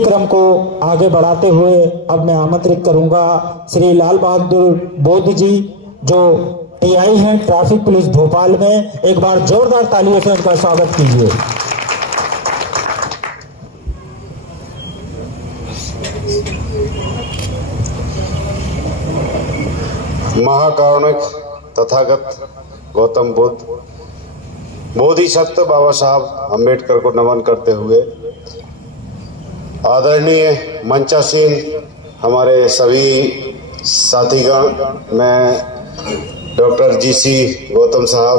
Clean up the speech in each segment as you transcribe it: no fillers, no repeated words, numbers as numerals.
क्रम को आगे बढ़ाते हुए अब मैं आमंत्रित करूंगा श्री लाल बहादुर बोध जी, जो टीआई हैं ट्रैफिक पुलिस भोपाल में। एक बार जोरदार तालियों से उनका स्वागत कीजिए। महाकारुणिक तथागत गौतम बुद्ध बोधिसत्व बाबा साहब अम्बेडकर को नमन करते हुए आदरणीय मंचासीन हमारे सभी साथीगण, मैं डॉक्टर जीसी गौतम साहब,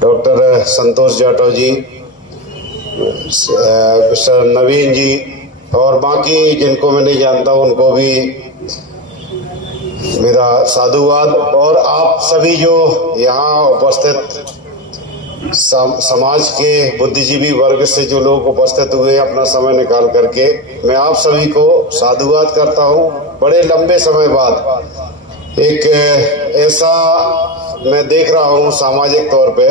डॉक्टर संतोष जाटव जी, मिस्टर नवीन जी और बाकी जिनको मैं नहीं जानता उनको भी मेरा साधुवाद, और आप सभी जो यहाँ उपस्थित समाज के बुद्धिजीवी वर्ग से जो लोग उपस्थित हुए अपना समय निकाल करके, मैं आप सभी को साधुवाद करता हूँ। बड़े लंबे समय बाद एक ऐसा मैं देख रहा हूँ सामाजिक तौर पे,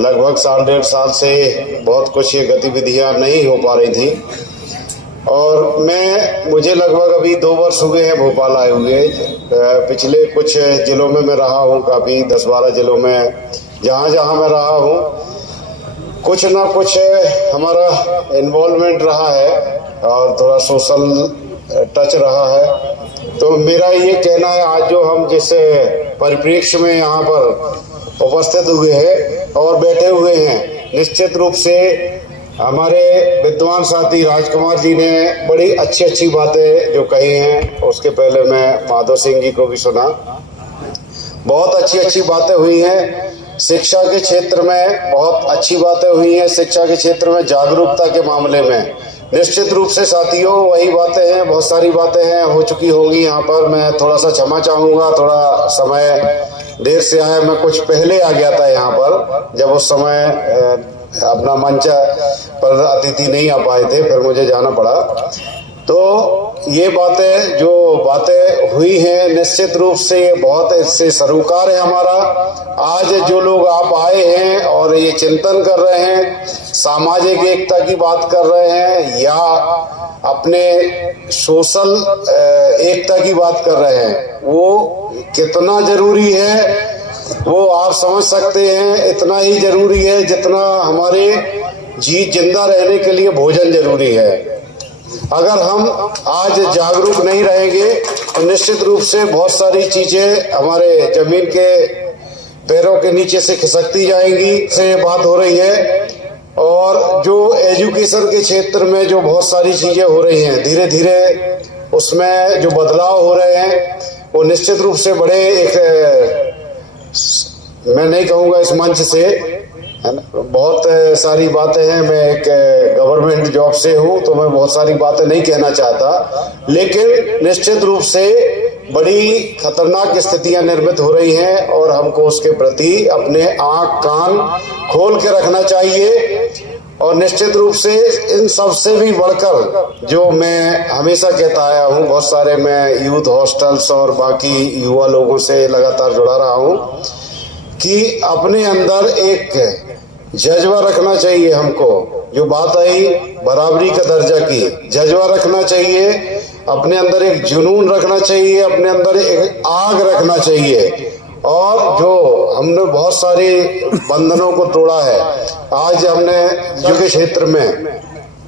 लगभग 1.5 साल से बहुत कुछ ये गतिविधियाँ नहीं हो पा रही थी, और मुझे लगभग अभी 2 वर्ष हुए हैं भोपाल आए हुए। पिछले कुछ जिलों में मैं रहा हूँ, काफ़ी 10-12 जिलों में जहाँ जहाँ मैं रहा हूँ कुछ ना कुछ हमारा इन्वॉल्वमेंट रहा है और थोड़ा सोशल टच रहा है। तो मेरा ये कहना है, आज जो हम जिस परिप्रेक्ष्य में यहाँ पर उपस्थित हुए हैं और बैठे हुए हैं, निश्चित रूप से हमारे विद्वान साथी राजकुमार जी ने बड़ी अच्छी अच्छी बातें जो कही हैं, उसके पहले मैं माधव सिंह जी को भी सुना। बहुत अच्छी अच्छी बातें हुई हैं। शिक्षा के क्षेत्र में बहुत अच्छी बातें हुई हैं। शिक्षा के क्षेत्र में जागरूकता के मामले में निश्चित रूप से साथियों वही बातें हैं, बहुत सारी बातें हैं, हो चुकी होंगी। यहाँ पर मैं थोड़ा सा क्षमा चाहूँगा, थोड़ा समय देर से आया, मैं कुछ पहले आ गया था यहाँ पर, जब उस समय अपना मंच पर अतिथि नहीं आ पाए थे, फिर मुझे जाना पड़ा। तो ये बातें जो बातें हुई हैं, निश्चित रूप से ये बहुत इससे सरोकार है हमारा। आज जो लोग आप आए हैं और ये चिंतन कर रहे हैं, सामाजिक एकता की बात कर रहे हैं या अपने सोशल एकता की बात कर रहे हैं, वो कितना जरूरी है वो आप समझ सकते हैं। इतना ही जरूरी है जितना हमारे जिंदा रहने के लिए भोजन जरूरी है। अगर हम आज जागरूक नहीं रहेंगे तो निश्चित रूप से बहुत सारी चीजें हमारे जमीन के पैरों के नीचे से खिसकती जाएंगी। से बात हो रही है, और जो एजुकेशन के क्षेत्र में जो बहुत सारी चीजें हो रही हैं, धीरे धीरे उसमें जो बदलाव हो रहे हैं वो निश्चित रूप से बड़े एक, मैं नहीं कहूँगा इस मंच से, है ना, बहुत सारी बातें हैं। मैं एक गवर्नमेंट जॉब से हूँ तो मैं बहुत सारी बातें नहीं कहना चाहता, लेकिन निश्चित रूप से बड़ी खतरनाक स्थितियां निर्मित हो रही हैं और हमको उसके प्रति अपने आंख कान खोल के रखना चाहिए। और निश्चित रूप से इन सबसे भी बढ़कर जो मैं हमेशा कहता आया हूँ, बहुत सारे मैं यूथ हॉस्टल्स और बाकी युवा लोगों से लगातार जुड़ा रहा हूँ कि अपने अंदर एक जज्बा रखना चाहिए हमको। जो बात आई बराबरी का दर्जा की, जज्बा रखना चाहिए, अपने अंदर एक जुनून रखना चाहिए, अपने अंदर एक आग रखना चाहिए। और जो हमने बहुत सारे बंधनों को तोड़ा है, आज हमने जो के क्षेत्र में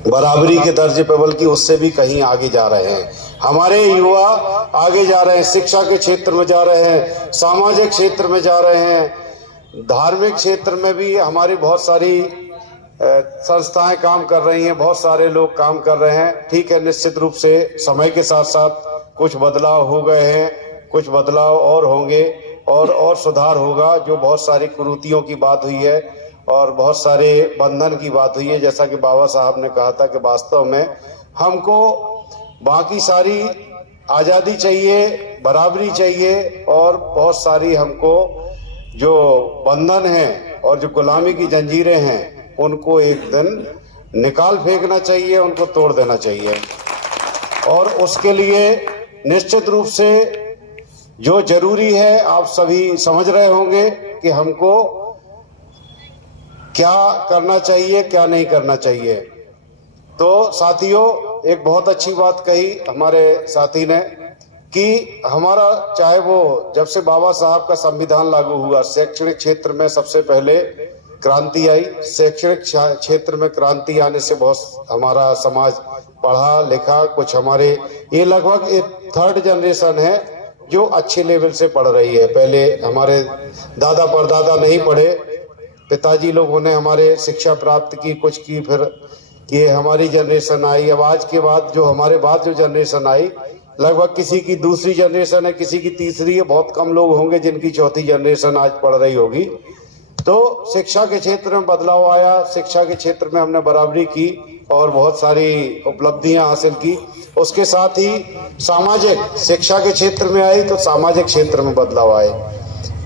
बराबरी के दर्जे पे बल्कि उससे भी कहीं आगे जा रहे हैं। हमारे युवा आगे जा रहे हैं, शिक्षा के क्षेत्र में जा रहे हैं, सामाजिक क्षेत्र में जा रहे हैं, धार्मिक क्षेत्र में भी हमारी बहुत सारी संस्थाएं काम कर रही हैं, बहुत सारे लोग काम कर रहे हैं। ठीक है, निश्चित रूप से समय के साथ साथ कुछ बदलाव हो गए हैं, कुछ बदलाव और होंगे और सुधार होगा। जो बहुत सारी कुरीतियों की बात हुई है और बहुत सारे बंधन की बात हुई है, जैसा कि बाबा साहब ने कहा था कि वास्तव में हमको बाकी सारी आज़ादी चाहिए, बराबरी चाहिए, और बहुत सारी हमको जो बंधन हैं और जो गुलामी की जंजीरें हैं उनको एक दिन निकाल फेंकना चाहिए, उनको तोड़ देना चाहिए। और उसके लिए निश्चित रूप से जो जरूरी है, आप सभी समझ रहे होंगे कि हमको क्या करना चाहिए, क्या नहीं करना चाहिए। तो साथियों, एक बहुत अच्छी बात कही हमारे साथी ने कि हमारा चाहे वो जब से बाबा साहब का संविधान लागू हुआ, शैक्षणिक क्षेत्र में सबसे पहले क्रांति आई। शैक्षणिक क्षेत्र में क्रांति आने से बहुत हमारा समाज पढ़ा लिखा, कुछ हमारे ये लगभग एक थर्ड जनरेशन है जो अच्छे लेवल से पढ़ रही है। पहले हमारे दादा परदादा नहीं पढ़े, पिताजी लोगों ने हमारे शिक्षा प्राप्त की, कुछ की, फिर ये हमारी जनरेशन आई। अब आज के बाद जो हमारे बाद जो जनरेशन आई, लगभग किसी की दूसरी जनरेशन है, किसी की तीसरी है, बहुत कम लोग होंगे जिनकी चौथी जनरेशन आज पढ़ रही होगी। तो शिक्षा के क्षेत्र में बदलाव आया, शिक्षा के क्षेत्र में हमने बराबरी की और बहुत सारी उपलब्धियां हासिल की। उसके साथ ही सामाजिक शिक्षा के क्षेत्र में आई तो सामाजिक क्षेत्र में बदलाव आए।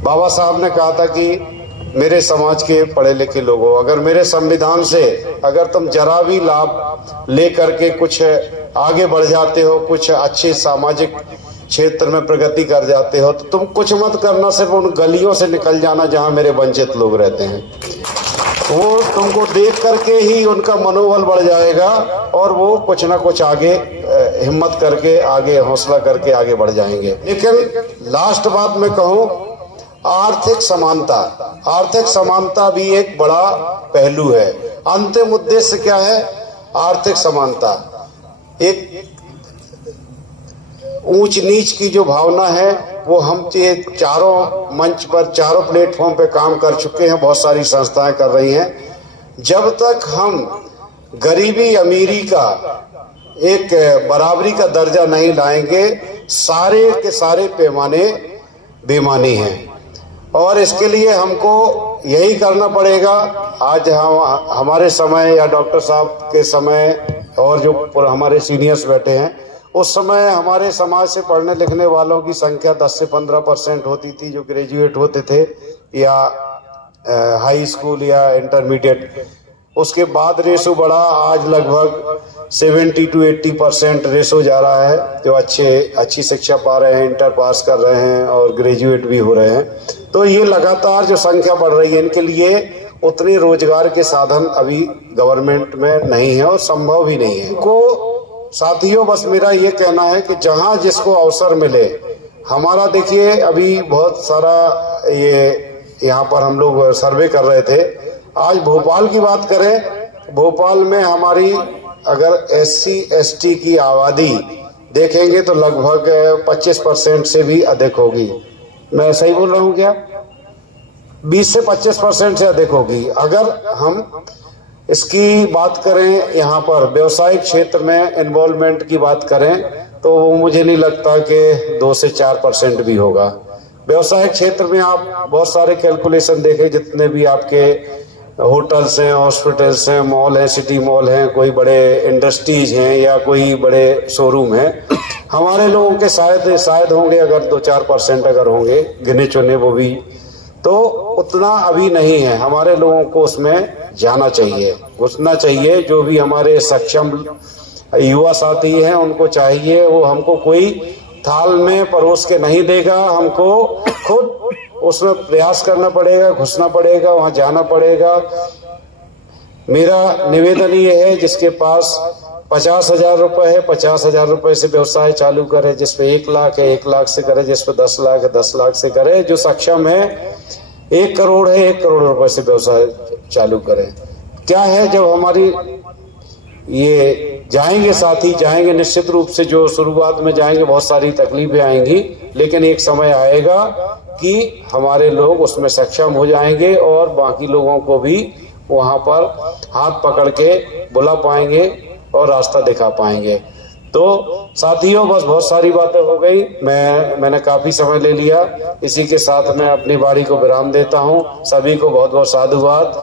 बाबा साहब ने कहा था कि मेरे समाज के पढ़े लिखे लोगों, अगर मेरे संविधान से अगर तुम जरा भी लाभ ले करके कुछ आगे बढ़ जाते हो, कुछ अच्छे सामाजिक क्षेत्र में प्रगति कर जाते हो, तो तुम कुछ मत करना, सिर्फ उन गलियों से निकल जाना जहां मेरे वंचित लोग रहते हैं। वो तुमको देख करके ही उनका मनोबल बढ़ जाएगा और वो कुछ ना कुछ आगे हिम्मत करके, आगे हौसला करके आगे बढ़ जाएंगे। लेकिन लास्ट बात मैं कहूं, आर्थिक समानता भी एक बड़ा पहलू है। अंतिम उद्देश्य क्या है? आर्थिक समानता। एक ऊंच नीच की जो भावना है वो हम चारों मंच पर, चारों प्लेटफॉर्म पे काम कर चुके हैं, बहुत सारी संस्थाएं कर रही हैं। जब तक हम गरीबी अमीरी का एक बराबरी का दर्जा नहीं लाएंगे, सारे के सारे पैमाने बेमानी हैं। और इसके लिए हमको यही करना पड़ेगा। आज हम हमारे समय या डॉक्टर साहब के समय और जो हमारे सीनियर्स बैठे हैं, उस समय हमारे समाज से पढ़ने लिखने वालों की संख्या 10 से 15% होती थी जो ग्रेजुएट होते थे या हाई स्कूल या इंटरमीडिएट। उसके बाद रेशो बढ़ा, आज लगभग 70 to 80% रेशो जा रहा है जो अच्छी शिक्षा पा रहे हैं, इंटर पास कर रहे हैं और ग्रेजुएट भी हो रहे हैं। तो ये लगातार जो संख्या बढ़ रही है, इनके लिए उतने रोजगार के साधन अभी गवर्नमेंट में नहीं है और संभव भी नहीं है। को साथियों, बस मेरा ये कहना है कि जहां जिसको अवसर मिले, हमारा देखिए अभी बहुत सारा ये यहाँ पर हम लोग सर्वे कर रहे थे। आज भोपाल की बात करें, भोपाल में हमारी अगर SC ST की आबादी देखेंगे तो लगभग 25% से भी अधिक होगी। मैं सही बोल रहा हूँ क्या? 20 से 25% से अधिक होगी। अगर हम इसकी बात करें, यहाँ पर व्यवसायिक क्षेत्र में इन्वॉल्वमेंट की बात करें तो वो मुझे नहीं लगता कि 2 से 4% भी होगा। व्यवसायिक क्षेत्र में आप बहुत सारे कैलकुलेशन देखें, जितने भी आपके होटल्स हैं, हॉस्पिटल्स हैं, मॉल हैं, सिटी मॉल हैं, कोई बड़े इंडस्ट्रीज हैं या कोई बड़े शोरूम हैं, हमारे लोगों के शायद होंगे, अगर 2-4% अगर होंगे गिने चुने, वो भी तो उतना अभी नहीं है। हमारे लोगों को उसमें जाना चाहिए, घुसना चाहिए। जो भी हमारे सक्षम युवा साथी हैं उनको चाहिए, वो हमको कोई थाल में परोस के नहीं देगा, हमको खुद उसमें प्रयास करना पड़ेगा, घुसना पड़ेगा, वहां जाना पड़ेगा। मेरा निवेदन ये है, जिसके पास 50,000 रुपए है, 50,000 रुपए से व्यवसाय चालू करे। जिसपे 1 लाख है, 1 लाख से करे। जिसपे 10 लाख है, 10 लाख से करे। जो सक्षम है 1 करोड़ है, 1 करोड़ रुपए से व्यवसाय चालू करे। क्या है, जब हमारी ये जाएंगे साथी, जाएंगे निश्चित रूप से, जो शुरुआत में जाएंगे बहुत सारी तकलीफें आएंगी, लेकिन एक समय आएगा कि हमारे लोग उसमें सक्षम हो जाएंगे और बाकी लोगों को भी वहां पर हाथ पकड़ के बुला पाएंगे और रास्ता दिखा पाएंगे। तो साथियों, बस बहुत सारी बातें हो गई, मैंने काफी समय ले लिया। इसी के साथ मैं अपनी बारी को विराम देता हूं। सभी को बहुत बहुत साधुवाद।